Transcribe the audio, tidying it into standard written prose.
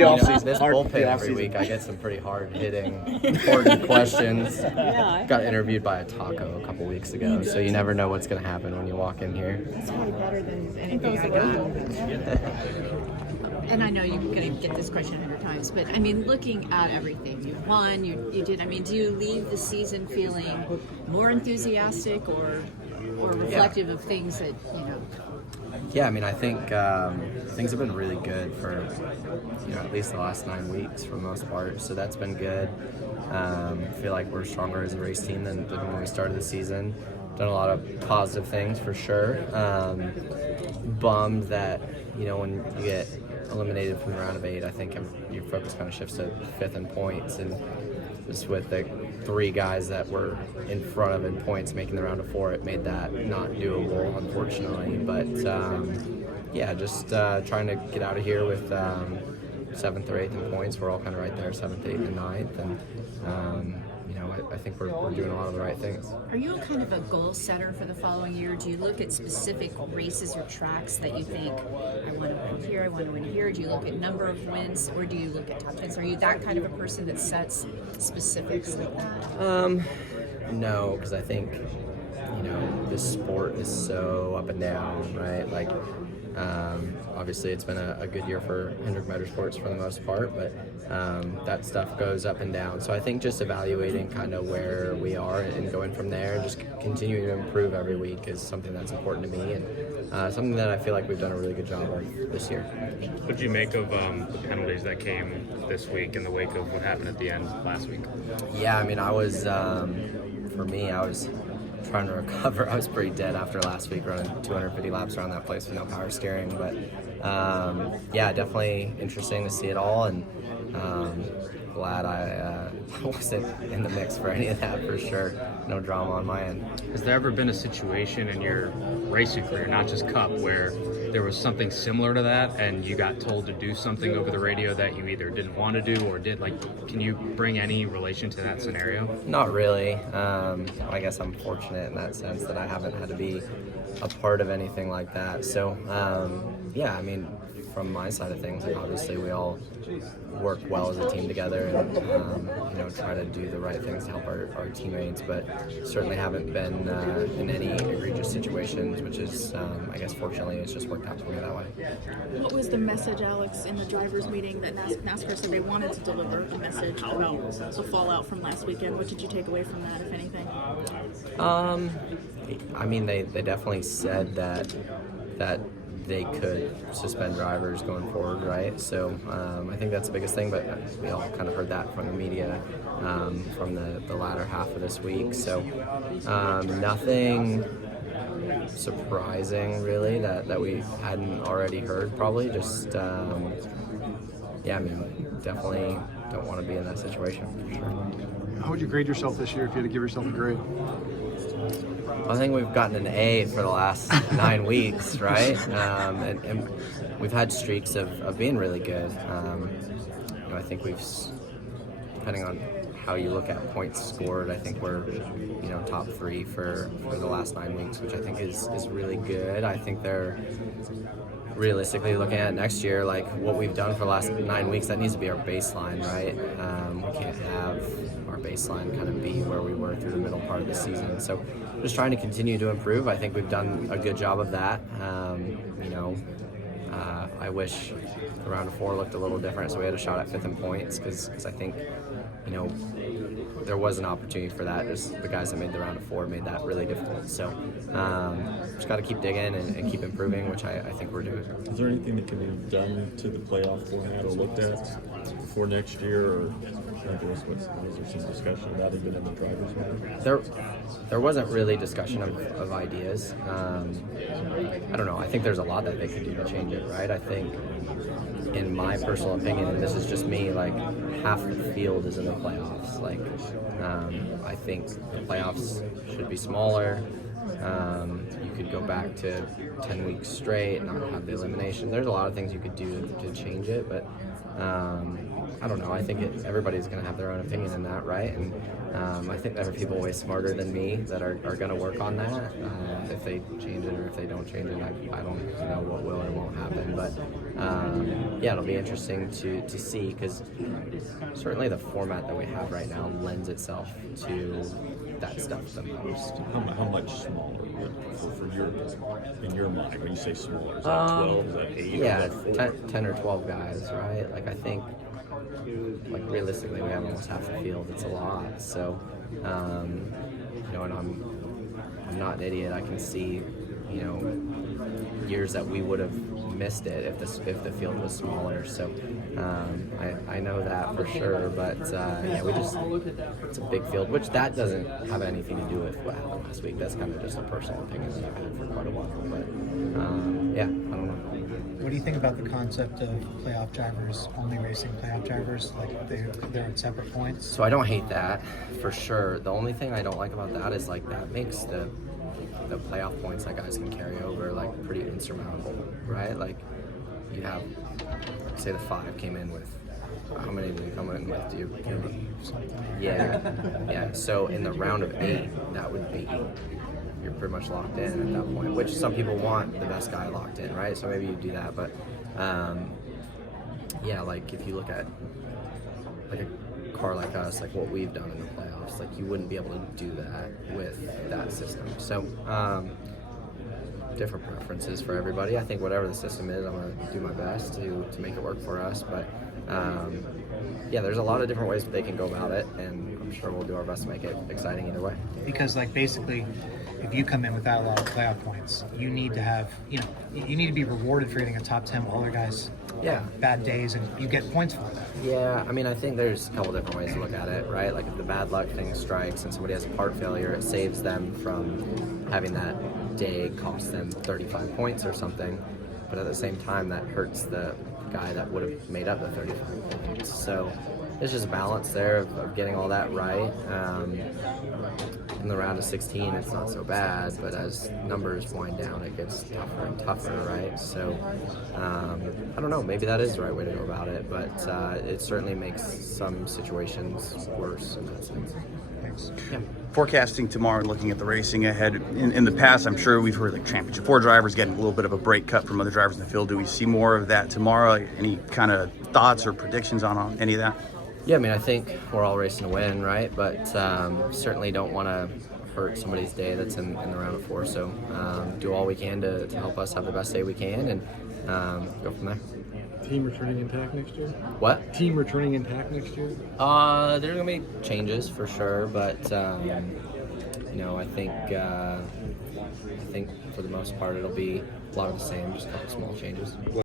The off-season. This Hard- bullpen the every off-season. week, I get some pretty hard-hitting, important questions. Got interviewed by a taco a couple weeks ago, so you never know what's going to happen when you walk in here. That's probably better than anything I got. And I know you're going to get this question 100 times, but I mean, looking at everything, you won, you did. I mean, do you leave the season feeling more enthusiastic or reflective of things that, you know? Yeah, I mean, I think things have been really good for, at least the last 9 weeks for the most part. So that's been good. I feel like we're stronger as a race team than when we started the season. Done a lot of positive things for sure. Bummed that, when you get eliminated from the round of 8, I think your focus kind of shifts to 5th in points, and just with the 3 guys that were in front of in points making the round of 4, it made that not doable, unfortunately. But just trying to get out of here with 7th or 8th in points. We're all kind of right there, 7th, 8th, and 9th, and I think we're doing a lot of the right things. Are you kind of a goal setter for the following year? Do you look at specific races or tracks that you think, I want to win here, I want to win here? Do you look at number of wins, or do you look at top 10s? Are you that kind of a person that sets specifics like that? No, because I think, this sport is so up and down, right? Like, obviously it's been a good year for Hendrick Motorsports for the most part, but that stuff goes up and down. So I think just evaluating kind of where we are and going from there and just continuing to improve every week is something that's important to me, and something that I feel like we've done a really good job of this year. What did you make of the penalties that came this week in the wake of what happened at the end last week? Yeah, I mean, I was trying to recover. I was pretty dead after last week, running 250 laps around that place with no power steering. But definitely interesting to see it all, and glad I wasn't in the mix for any of that for sure. No drama on my end. Has there ever been a situation in your racing career, not just Cup, where there was something similar to that and you got told to do something over the radio that you either didn't want to do or did? Like, can you bring any relation to that scenario? Not really. I guess I'm fortunate in that sense that I haven't had to be a part of anything like that. So, I mean, from my side of things, like, obviously we all work well as a team together and try to do the right things to help our teammates, but certainly haven't been in any egregious situations, which is, I guess, fortunately, it's just worked out for me that way. What was the message, Alex, in the drivers' meeting that NASCAR said they wanted to deliver a message about the fallout from last weekend? What did you take away from that, if anything? I mean, they definitely said that they could suspend drivers going forward, right? So I think that's the biggest thing, but we all kind of heard that from the media from the latter half of this week. So nothing surprising, really, that we hadn't already heard, probably. Just, I mean, definitely don't want to be in that situation, for sure. How would you grade yourself this year if you had to give yourself a grade? I think we've gotten an A for the last 9 weeks, right? And we've had streaks of being really good. I think we've, depending on how you look at points scored, I think we're, top 3 for the last 9 weeks, which I think is really good. I think they're realistically looking at next year, like what we've done for the last 9 weeks, that needs to be our baseline, right? We can't have our baseline kind of be where we were through the middle part of the season. So just trying to continue to improve. I think we've done a good job of that. I wish the round of 4 looked a little different, so we had a shot at 5th in points, because I think, there was an opportunity for that. Just the guys that made the round of 4 made that really difficult. So just got to keep digging and keep improving, which I think we're doing. Is there anything that can be done to the playoff format or looked at before next year, or was there some discussion about even in the drivers' meeting? There wasn't really discussion of ideas. I don't know. I think there's a lot that they could do to change it, right? I think, in my personal opinion, and this is just me, like, half the field is in the playoffs. Like, I think the playoffs should be smaller. You could go back to 10 weeks straight, not have the elimination. There's a lot of things you could do to change it, but I don't know. I think everybody's going to have their own opinion in that, right? And I think there are people way smarter than me that are going to work on that. If they change it or if they don't change it, I don't know what will or won't happen. But yeah, it'll be interesting to see, because certainly the format that we have right now lends itself to that stuff the most. How much smaller for in your mind when you say smaller? Is that 12? Is that 8? Yeah, Is that 4? 10 or 12 guys, right? Like, I think, like, realistically, we have almost half the field. It's a lot. So, you know, and I'm not an idiot. I can see, you know, years that we would have missed it if the field was smaller. So I know that for sure. But yeah, it's a big field, which that doesn't have anything to do with what happened last week. That's kind of just a personal opinion that I've had for quite a while. But yeah, I don't know. What do you think about the concept of playoff drivers only racing playoff drivers? Like they're at separate points? So I don't hate that, for sure. The only thing I don't like about that is, like, that makes the playoff points that guys can carry over, like, pretty insurmountable, right? Like, you have, say the 5 came in with, how many did you come in with? Yeah. So in the round of 8, that would be, you're pretty much locked in at that point, which some people want the best guy locked in, right? So maybe you do that, but yeah, like, if you look at like a car like us, like what we've done in the playoffs, like, you wouldn't be able to do that with that system. So different preferences for everybody. I think whatever the system is, I'm going to do my best to make it work for us, but yeah, there's a lot of different ways that they can go about it, and I'm sure we'll do our best to make it exciting either way. Because, like, basically, if you come in without a lot of playoff points, you need to have, you know, you need to be rewarded for getting a top 10 while other guys have bad days, and you get points for that. Yeah, I mean, I think there's a couple different ways to look at it, right? Like, if the bad luck thing strikes and somebody has a part failure, it saves them from having that day cost them 35 points or something, but at the same time, that hurts the guy that would have made up the 35 points. So there's just a balance there of getting all that right. In the round of 16, it's not so bad, but as numbers wind down, it gets tougher and tougher, right? So I don't know, maybe that is the right way to go about it, but it certainly makes some situations worse in that sense. Thanks. Yeah. Forecasting tomorrow and looking at the racing ahead. In the past, I'm sure we've heard, like, Championship 4 drivers getting a little bit of a break cut from other drivers in the field. Do we see more of that tomorrow? Any kind of thoughts or predictions on any of that? Yeah, I mean, I think we're all racing to win, right? But certainly don't want to hurt somebody's day that's in the round of 4. So do all we can to help us have the best day we can, and go from there. Team returning intact next year? What? Team returning intact next year? There's gonna be changes for sure, but you know, I think for the most part it'll be a lot of the same, just a couple small changes.